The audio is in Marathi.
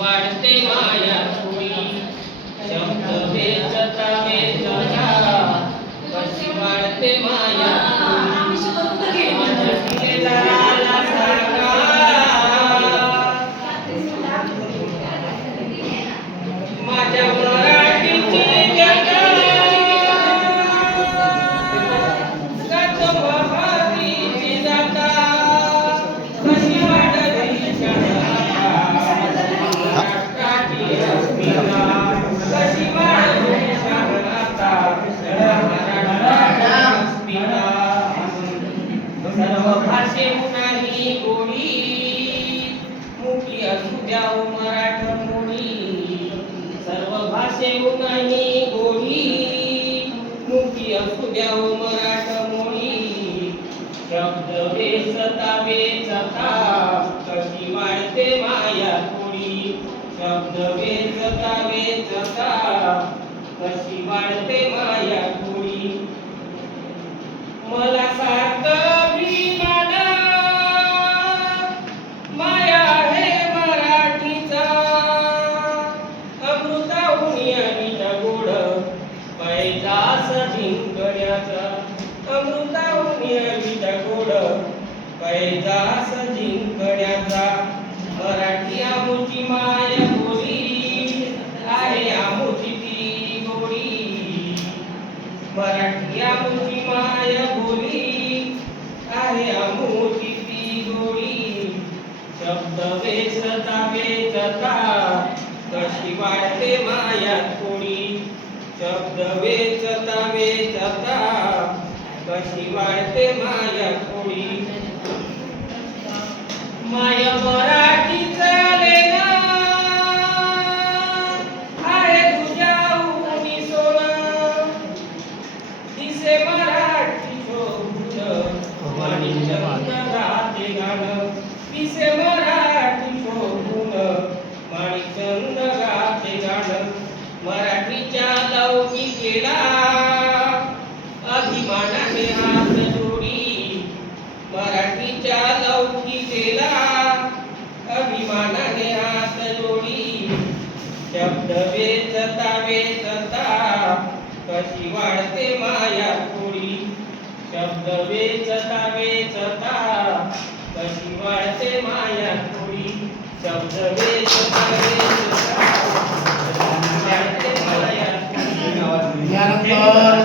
वाढते माया थोडी शब्द वेचता वेचता कशी वाढते माया थोडी मदतीला सांगा माझ्या मराठीची जगा गातो महादीची जाता कशी वाढली राष्ट्राची अस्मिता कशी वाढली शांतता मराठा अस्मिता सर्व भाषेहूनही गोडी मुठी असू द्या मराठमोळी सर्व भाषेहूनही गोडी मुठी असू द्या मराठमोळी शब्द वेचता वेचता कशी वाढते माया थोडी शब्द वेचता वेचता कशी वाढते माया थोडी मला सारखं अभिमान माया आहे मराठीचा अमृताहून अनित गोड पैजास जिंकण्याचा अमृताहून अनित गोड पैजास जिंकण्याचा मराठी आमुची माय बोली आहे आमुची ती गोडी मराठी आमुची माय बोली आहे आमुची ती गोडी शब्द वेचता वेचता कशी वाढते माया थोडी शब्द वेचता वेचता कशी वाढते माया थोडी माय मराठी चालेना आहे तुझ्या उनी सोनं दिसे मराठी शोभून माणिकचंद गाते गाणं दिसे मराठी शोभून माणिकचंद गाते गाणं मराठीच्या लौकिकेला अभिमानाने हात जोडी मराठीच्या लौकिकेला अभिमानाने हात जोडी शब्द वेचता वेचता कशी वाढते माया थोडी शब्द वेचता वेचता कशी वाढते माया थोडी शब्द वेचता वेचता कशी वाढते माया थोडी